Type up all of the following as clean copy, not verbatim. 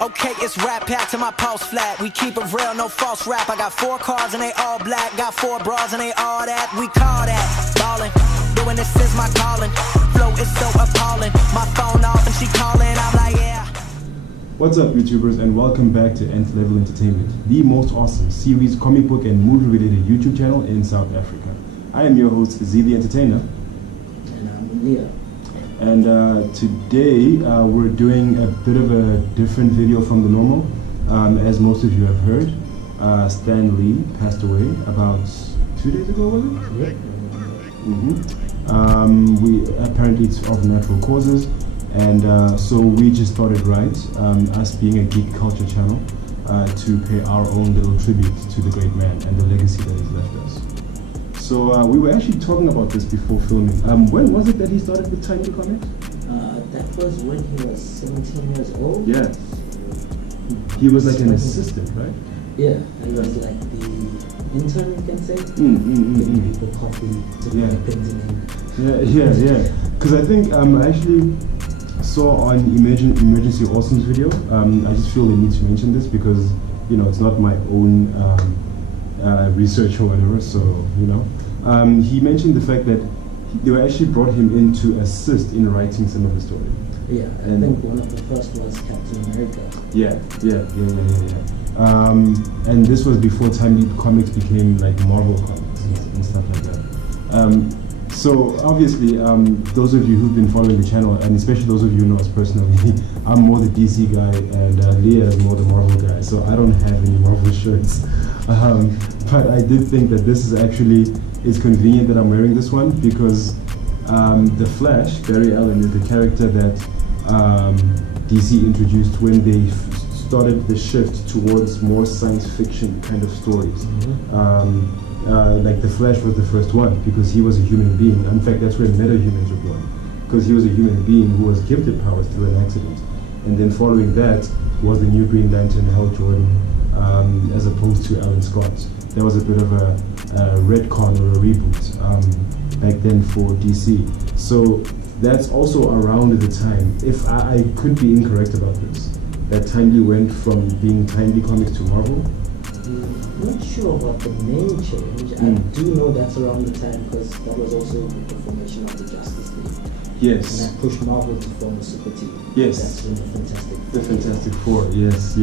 Okay, it's rap pack to my pulse flat. We keep it real, no false rap. I got 4 cars and they all black. Got 4 bras and they all that. We call that ballin'. Doing this is my calling. Flow is so appalling. My phone off and she calling. I'm like, yeah. What's up, YouTubers, and welcome back to Nth-Level Entertainment, the most awesome series, comic book, and movie-related YouTube channel in South Africa. I am your host, Z the Entertainer. And I'm Leah. And today we're doing a bit of a different video from the normal. As most of you have heard, Stan Lee passed away about 2 days ago, was it? Yeah. We apparently it's of natural causes, and so we just thought it right, us being a geek culture channel, to pay our own little tribute to the great man and the legacy that he's left us. So we were actually talking about this before filming. When was it that he started with Timely Comics? That was when he was 17 years old. Yeah. He was like an assistant, right? Yeah, he was like the intern, you can say. Giving people coffee, taking pens in him. Yeah. Because I think I actually saw on Emergency Awesome's video. I just feel the need to mention this because it's not my own research or whatever. So he mentioned the fact that they were actually brought him in to assist in writing some of the story. Yeah, I think one of the first was Captain America. Yeah. And this was before Timely Comics became like Marvel Comics and stuff like that. So obviously, those of you who've been following the channel, and especially those of you who know us personally, I'm more the DC guy, and Leah is more the Marvel guy. So I don't have any Marvel shirts, but I did think that this is convenient that I'm wearing this one because the Flash, Barry Allen, is the character that DC introduced when they started the shift towards more science fiction kind of stories. Like the Flash was the first one because he was a human being. In fact, that's where meta-humans were born, because he was a human being who was gifted powers through an accident. And then following that was the new Green Lantern, Hal Jordan, as opposed to Alan Scott. There was a bit of a retcon or a reboot back then for DC. So that's also around the time, if I could be incorrect about this, that Timely went from being Timely Comics to Marvel. I'm not sure about the name change. I do know that's around the time because that was also the formation of the Justice League. Yes. And that pushed Marvel to form a super team. Yes. That's when the Fantastic Four. Yes.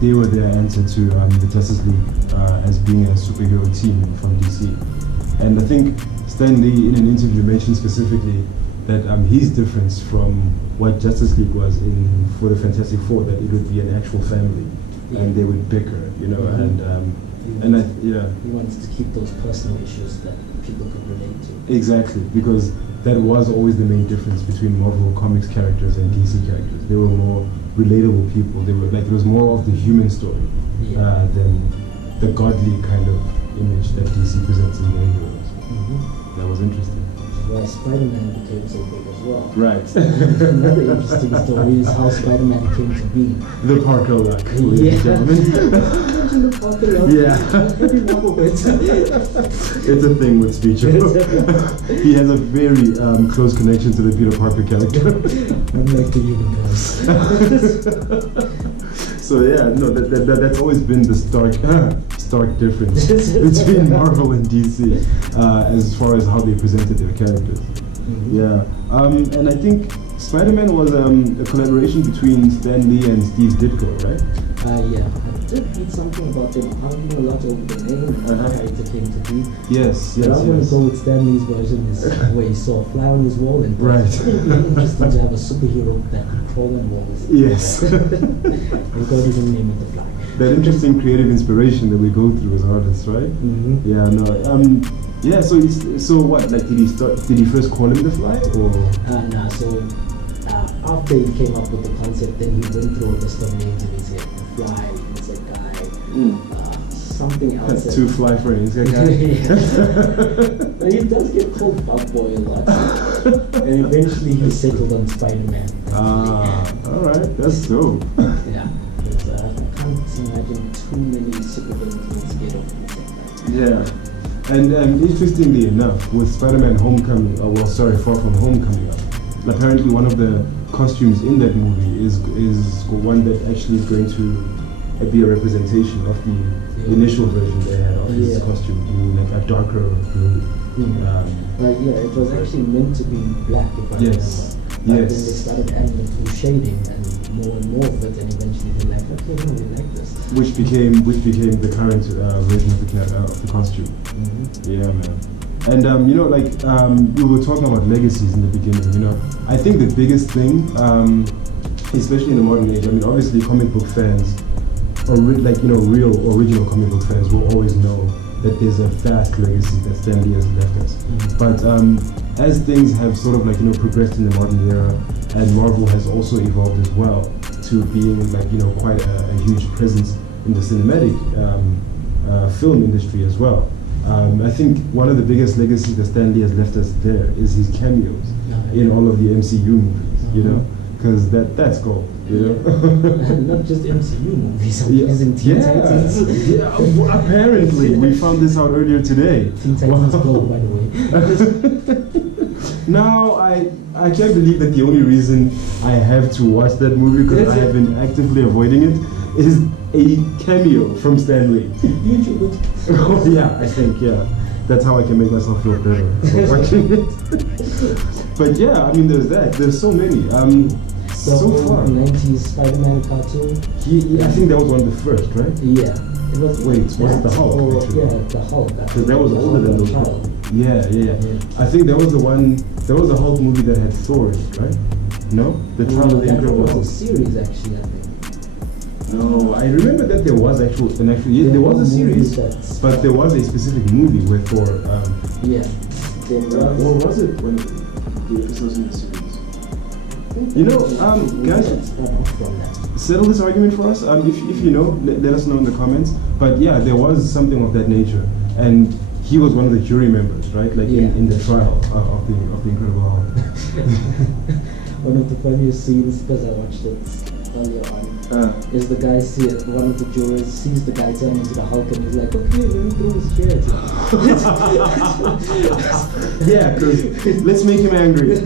They were their answer to the Justice League as being a superhero team from DC. And I think Stan Lee in an interview mentioned specifically that his difference from what Justice League was for the Fantastic Four, that it would be an actual family. Yeah. And they would bicker, He wanted to keep those personal issues that people could relate to. Exactly, because that was always the main difference between Marvel Comics characters and DC characters. They were more relatable people. They were it was more of the human story than the godly kind of image that DC presents in their heroes. That was interesting. Why Spider-Man became so big as well. Right. Another interesting story is how Spider-Man came to be. The Parker Luck, ladies and gentlemen. Imagine the Parker Luck. It's a thing with Speech. He has a very close connection to the Peter Parker character. Unlike the human guys. So that's always been the stark difference between Marvel and DC as far as how they presented their characters. And I think Spider-Man was a collaboration between Stan Lee and Steve Ditko, right? I did read something about them arguing a lot over the name and how it came to be. Yes. But I'm going to go with Stan Lee's version, where he saw a fly on his wall, and it's really interesting to have a superhero that could crawl on walls. Yes. And God even name it the Fly. That interesting creative inspiration that we go through as artists, right? So what? Like, did he first call him the Fly, or? Nah. So after he came up with the concept, then he went through a list of names and he said the Fly, Insect Guy, something else. Too fly for an insect guy. But he does get called Bug Boy a lot, and eventually he settled on Spider-Man. All right, that's dope. Yeah. I can't imagine too many supervillains being scared of insect. Yeah, and interestingly enough, with Spider-Man Far From Home coming up, apparently one of the costumes in that movie is one that actually is going to be a representation of the initial version they had of his costume, like a darker blue. It was actually meant to be black, if I remember. But then they started adding through shading and more of it, and eventually they're like, okay, no, we like this. Which became the current version of the costume. Yeah, man. And we were talking about legacies in the beginning. I think the biggest thing, especially in the modern age, I mean, obviously comic book fans, or real original comic book fans will always know that there's a vast legacy that Stan Lee has left us. But as things have sort of progressed in the modern era, and Marvel has also evolved as well to being quite a huge presence in the cinematic film industry as well. I think one of the biggest legacies that Stan Lee has left us there is his cameos in all of the MCU movies, because that's gold, Not just MCU movies, he's in Teen Titans. Well, apparently, we found this out earlier today. Teen Titans gold, by the way. Now, I can't believe that the only reason I have to watch that movie, because I have been actively avoiding it, is a cameo from Stan Lee. Oh, yeah, I think, that's how I can make myself feel better about watching it. But yeah, I mean, there's that. There's so many. So far. 90s Spider-Man cartoon. I think that was one of the first, right? Yeah. It was. Wait, was it the Hulk? The Hulk. Because that was older than those. Yeah. I think there was a Hulk movie that had Thor, right? No? The Trial of the Incredible Hulk. It was a series, actually, I think. No, I remember that there was there was a series, but there was a specific movie where Thor. Or was it when the episodes in the series? Guys, settle this argument for us. If you know, let us know in the comments. But yeah, there was something of that nature, and he was one of the jury members, right? Like in the trial of the Incredible Hulk. One of the funniest scenes, because I watched it earlier on, is the guy one of the jurors sees the guy turn into the Hulk and he's like, okay, let me throw his chair at him. Yeah, because let's make him angry,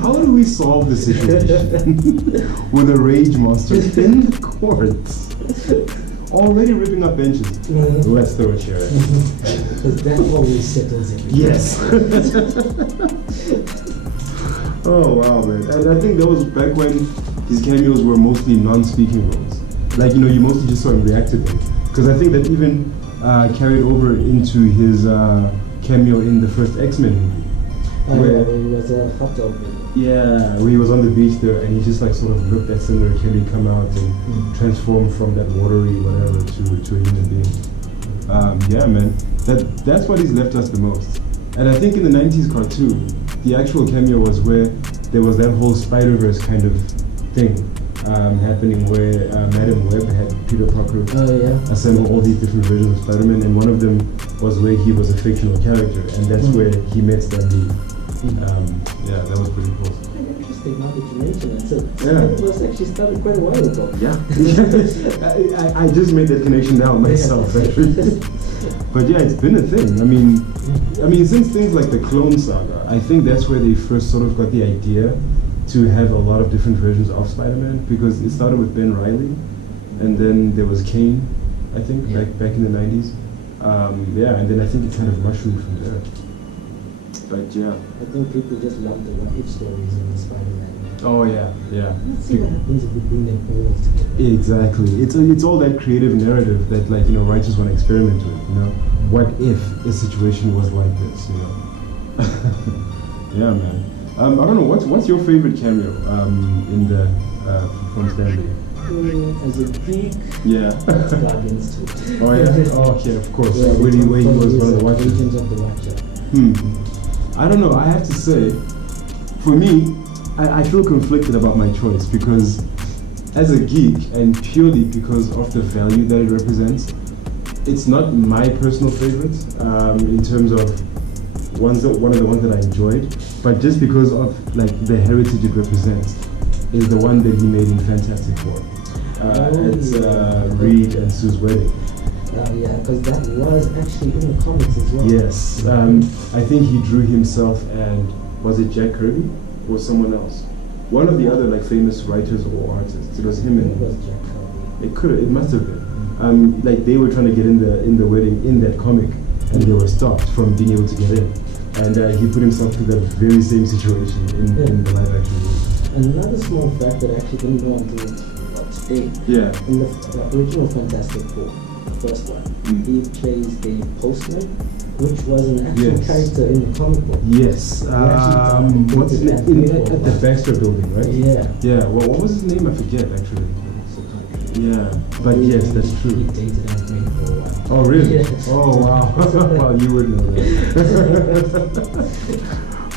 how do we solve the situation with a rage monster in the courts? Already ripping up benches. Let's throw a chair at him. Because that always settles everything. Yes. Oh wow, man. And I think that was back when his cameos were mostly non-speaking roles. Like, you mostly just saw him react to them. Because I think that even carried over into his cameo in the first X-Men movie. Where he was a hot dog. Yeah, where he was on the beach there and he just sort of looked at Senator Kelly come out and transform from that watery whatever to a human being. Yeah, man. That's what he's left us the most. And I think in the 90s cartoon, the actual cameo was where there was that whole Spider-Verse kind of thing happening where Madam Web had Peter Parker assemble all these different versions of Spider-Man, and one of them was where he was a fictional character, and that's where he met Stan Lee. That was pretty cool. Interesting, now that you mention it. So Spider-Verse actually started quite a while ago. Yeah. I just made that connection now myself, actually. But yeah, it's been a thing. I mean, since things like the Clone Saga, I think that's where they first sort of got the idea to have a lot of different versions of Spider-Man, because it started with Ben Reilly, and then there was Kane, I think, back in the 90s. And then I think it kind of mushroomed from there. But yeah. I think people just love the what-if stories in Spider-Man. Oh yeah. Let's see what happens if we bring them all together. Exactly. It's all that creative narrative that writers want to experiment with. What if a situation was like this? Yeah, man. I don't know. What's your favorite cameo in the from Stan Lee? As a geek, it's Guardians 2. Oh yeah. Oh okay, of course. Where he was one of the Watchers. Agents of the Watcher. I don't know. I have to say, for me, I feel conflicted about my choice, because as a geek, and purely because of the value that it represents, it's not my personal favorite in terms of one of the ones that I enjoyed, but just because of the heritage it represents, is the one that he made in Fantastic Four. It's Reed and Sue's wedding. Because that was actually in the comics as well. Yes, I think he drew himself and was it Jack Kirby? or someone else. One of the other like famous writers or artists. It was him It and was Jack Kirby. it must have been. Like they were trying to get in the wedding in that comic, and they were stopped from being able to get in. And he put himself through that very same situation in the live action movie. And another small fact that I actually didn't know until today. Yeah. In the original Fantastic Four, the first one, he plays the postman, which was an actual character in the comic book. Yes. What's his name? At the Baxter Building, right? Yeah. Yeah. Well, what was his name? I forget actually. Yeah. But yes, that's true. He dated Aunt May for a while. Oh really? Yes. Oh wow. Well, you would know that.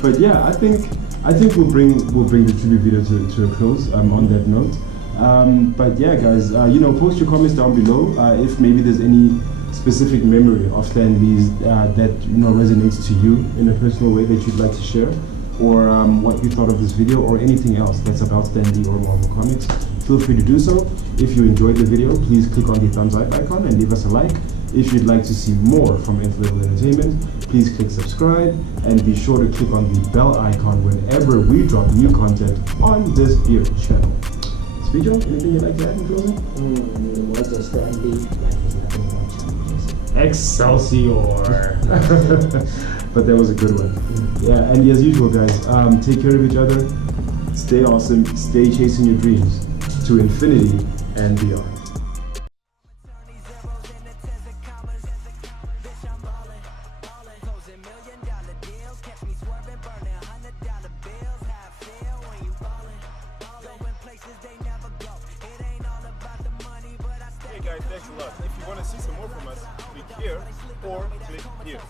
But yeah, I think we'll bring the tribute video to a close. On that note. But yeah, guys, post your comments down below if maybe there's any specific memory of Stan Lee's that resonates to you in a personal way that you'd like to share, or what you thought of this video, or anything else that's about Stan Lee or Marvel Comics. Feel free to do so. If you enjoyed the video, please click on the thumbs up icon and leave us a like. If you'd like to see more from Nth-Level Entertainment, please click subscribe and be sure to click on the bell icon whenever we drop new content on this here channel. Speedo, anything you'd like to add in closing? The words of Stan Lee, life is nothing but challenges. Excelsior! But that was a good one. Yeah, and as usual, guys, take care of each other, stay awesome, stay chasing your dreams to infinity and beyond. Hey guys, thanks a lot. If you want to see some more from us, click here or click here.